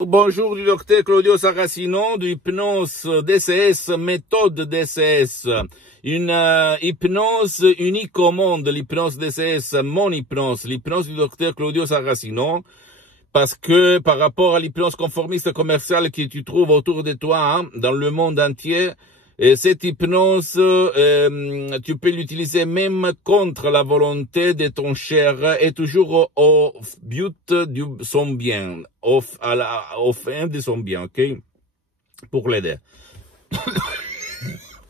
Bonjour du docteur Claudio Saracino du hypnose DCS, méthode DCS, une hypnose unique au monde, l'hypnose DCS, mon hypnose, l'hypnose du docteur Claudio Saracino, parce que par rapport à l'hypnose conformiste commerciale que tu trouves autour de toi, dans le monde entier, et cette hypnose, tu peux l'utiliser même contre la volonté de ton cher et toujours au but de son bien, au fin de son bien, ok? Pour l'aider.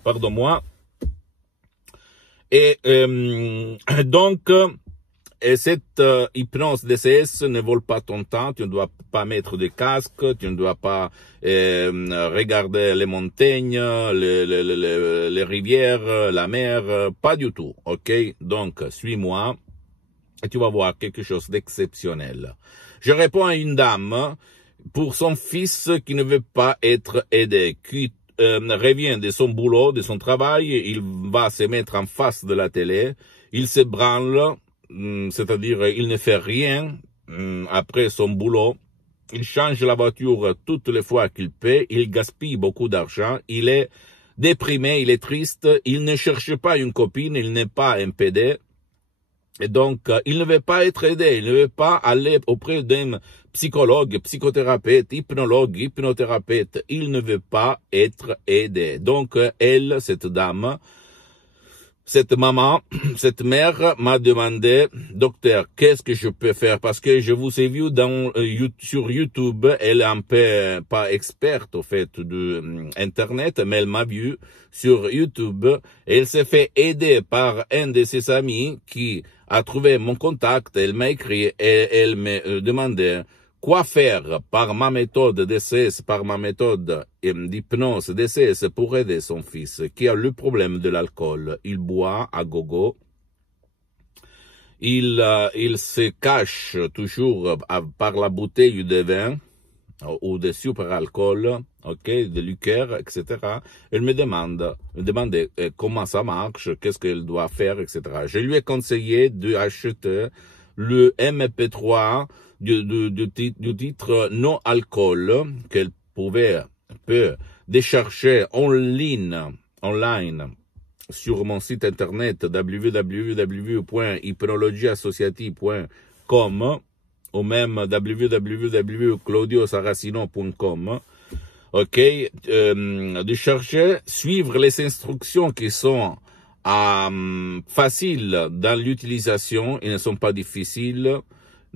Pardon-moi. Et donc, cette hypnose DCS ne vole pas ton temps, tu ne dois pas mettre de casque, tu ne dois pas regarder les montagnes, les rivières, la mer, pas du tout, ok? Donc, suis-moi et tu vas voir quelque chose d'exceptionnel. Je réponds à une dame pour son fils qui ne veut pas être aidé, qui revient de son boulot, de son travail, il va se mettre en face de la télé, il se branle, c'est-à-dire il ne fait rien après son boulot, il change la voiture toutes les fois qu'il peut, il gaspille beaucoup d'argent, il est déprimé, il est triste, il ne cherche pas une copine, il n'est pas un PD, et donc il ne veut pas être aidé, il ne veut pas aller auprès d'un psychologue, psychothérapeute, hypnologue, hypnothérapeute, il ne veut pas être aidé. Donc elle, cette dame, cette maman, cette mère m'a demandé, docteur, qu'est-ce que je peux faire? Parce que je vous ai vu sur YouTube, elle est un peu pas experte au fait de Internet, mais elle m'a vu sur YouTube et elle s'est fait aider par un de ses amis qui a trouvé mon contact. Elle m'a écrit et elle me demandait quoi faire par ma méthode DCS, par ma méthode d'hypnose DCS pour aider son fils qui a le problème de l'alcool. Il boit à gogo. Il se cache toujours par la bouteille de vin ou de super alcool, ok, de liqueur, etc. Elle me demandait comment ça marche, qu'est-ce qu'elle doit faire, etc. Je lui ai conseillé d'acheter le MP3 du titre non alcool qu'elle peut décharger online sur mon site internet www.hypnologieassociative.com ou même www.claudiosaracino.com. Ok, de chercher, suivre les instructions qui sont faciles dans l'utilisation, ils ne sont pas difficiles.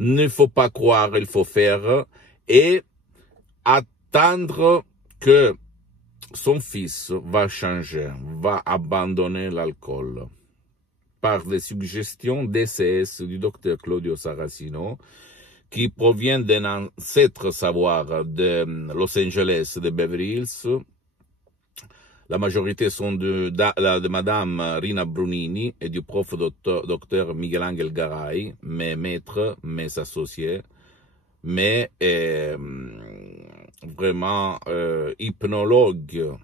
Ne faut pas croire, il faut faire et attendre que son fils va changer, va abandonner l'alcool par des suggestions DCS du docteur Claudio Saracino qui provient d'un ancêtre savoir de Los Angeles, de Beverly Hills. La majorité sont de Madame Rina Brunini et du prof docteur Miguel Angel Garay, mes maîtres, mes associés, mais vraiment hypnologues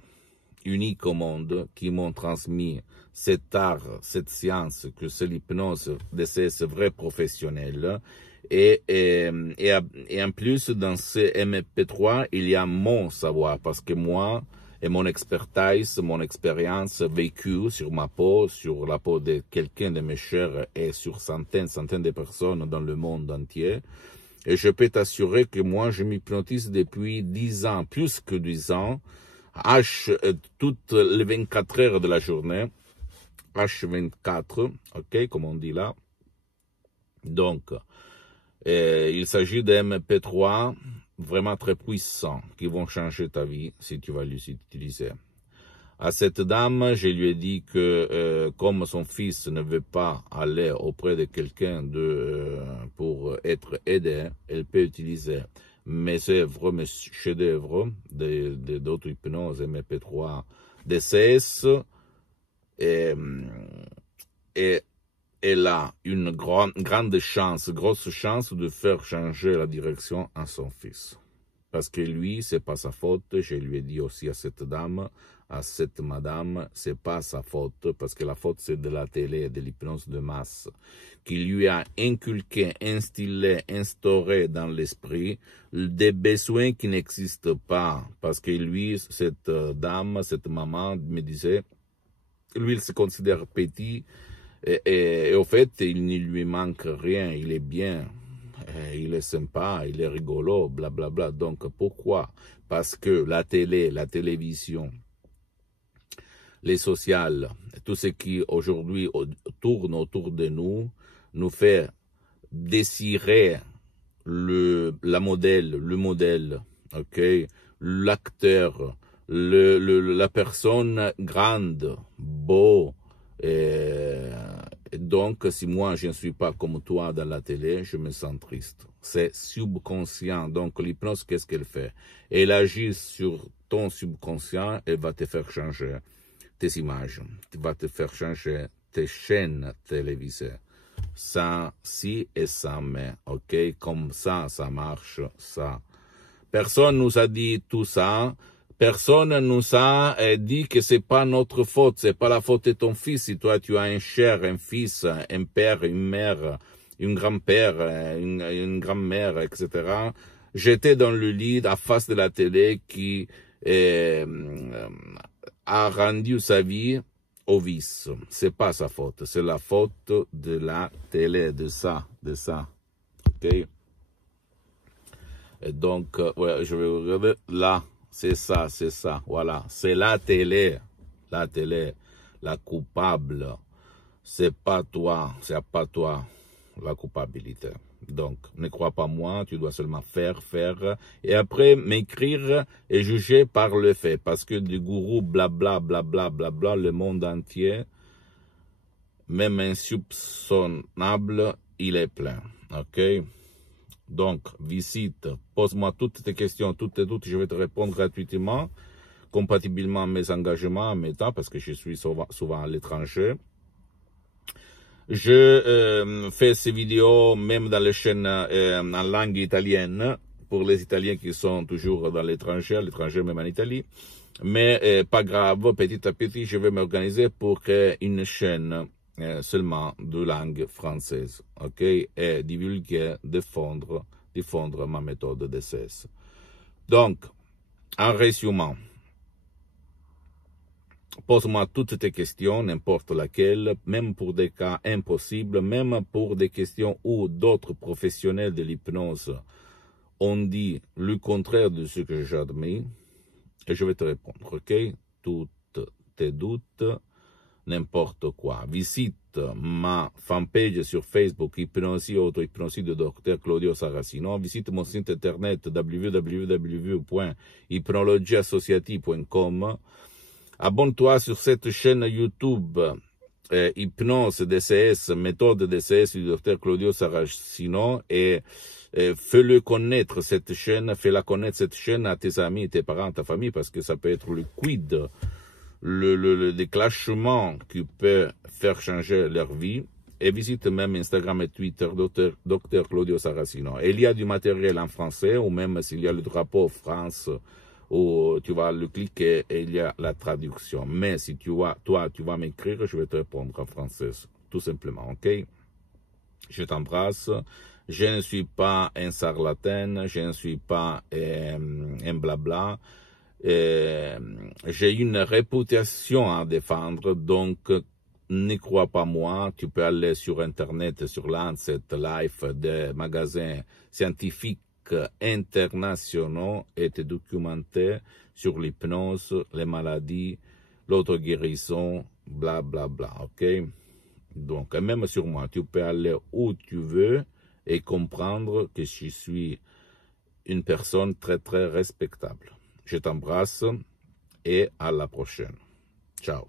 uniques au monde qui m'ont transmis cet art, cette science, que c'est l'hypnose de ces vrais professionnels. Et en plus, dans ce MP3, il y a mon savoir, parce que moi, et mon expertise, mon expérience vécue sur ma peau, sur la peau de quelqu'un de mes chers et sur centaines de personnes dans le monde entier. Et je peux t'assurer que moi, je m'hypnotise depuis 10 ans, plus que 10 ans, toutes les 24 heures de la journée, H24, ok, comme on dit là. Donc, il s'agit d'MP3 vraiment très puissants qui vont changer ta vie si tu vas les utiliser. À cette dame, je lui ai dit que comme son fils ne veut pas aller auprès de quelqu'un pour être aidé, elle peut utiliser mes œuvres, mes chefs-d'œuvre d'autres hypnoses, MP3, DCS, et elle a une grosse chance de faire changer la direction à son fils. Parce que lui, c'est pas sa faute. Je lui ai dit aussi à cette dame, à cette madame, c'est pas sa faute, parce que la faute, c'est de la télé, de l'hypnose de masse, qui lui a inculqué, instillé, instauré dans l'esprit des besoins qui n'existent pas. Parce que lui, cette dame, cette maman me disait, lui, il se considère petit, et au fait, il ne lui manque rien, il est bien. Il est sympa, il est rigolo, blablabla. Bla, bla. Donc, pourquoi? Parce que la télé, la télévision, les sociales, tout ce qui aujourd'hui tourne autour de nous, nous fait désirer le modèle, ok, l'acteur, la personne grande, beau. Donc, si moi, je ne suis pas comme toi dans la télé, je me sens triste. C'est subconscient. Donc, l'hypnose, qu'est-ce qu'elle fait? Elle agit sur ton subconscient, elle va te faire changer tes images, va te faire changer tes chaînes télévisées. Sans si et sans mais, ok? Comme ça marche, ça. Personne nous a dit tout ça. Personne nous a dit que c'est pas notre faute, c'est pas la faute de ton fils. Si toi tu as un cher, un fils, un père, une mère, un grand-père, une grand-mère, etc. J'étais dans le lit à face de la télé qui a rendu sa vie au vice. C'est pas sa faute, c'est la faute de la télé, de ça. Ok? Et donc, ouais, je vais regarder là. C'est ça, voilà. C'est la télé, la coupable. C'est pas toi, la culpabilité. Donc, ne crois pas moi, tu dois seulement faire, et après m'écrire et juger par le fait. Parce que du gourou, blabla, le monde entier, même insoupçonnable, il est plein. Ok? Donc, visite, pose-moi toutes tes questions, toutes tes doutes, je vais te répondre gratuitement, compatiblement à mes engagements, à mes temps, parce que je suis souvent à l'étranger. Je fais ces vidéos même dans les chaînes en langue italienne, pour les Italiens qui sont toujours dans l'étranger même en Italie. Mais pas grave, petit à petit, je vais m'organiser pour créer une chaîne seulement de langue française, ok, et divulguer, diffondre ma méthode DCS. Donc, en résumant, pose-moi toutes tes questions, n'importe laquelle, même pour des cas impossibles, même pour des questions où d'autres professionnels de l'hypnose ont dit le contraire de ce que j'admets, et je vais te répondre, ok, toutes tes doutes, n'importe quoi. Visite ma fanpage sur Facebook, Hypnosie, Auto-Hypnosie de Dr Claudio Saracino. Visite mon site internet www.hypnologieassociative.com. Abonne-toi sur cette chaîne YouTube, Hypnose DCS, méthode DCS du Dr Claudio Saracino, et fais-la connaître cette chaîne à tes amis, tes parents, ta famille, parce que ça peut être le quid, le déclenchement qui peut faire changer leur vie. Et visite même Instagram et Twitter, Dr Claudio Saracino. Et il y a du matériel en français, ou même s'il y a le drapeau France, où tu vas le cliquer et il y a la traduction. Mais si tu vas m'écrire, je vais te répondre en français, tout simplement, ok? Je t'embrasse. Je ne suis pas un charlatan, je ne suis pas un blabla. J'ai une réputation à défendre, donc ne crois pas moi. Tu peux aller sur Internet, sur Lancet, Life, des magasins scientifiques internationaux et te documenter sur l'hypnose, les maladies, l'auto-guérison, ok? Donc, même sur moi, tu peux aller où tu veux et comprendre que je suis une personne très, très respectable. Je t'embrasse et à la prochaine. Ciao.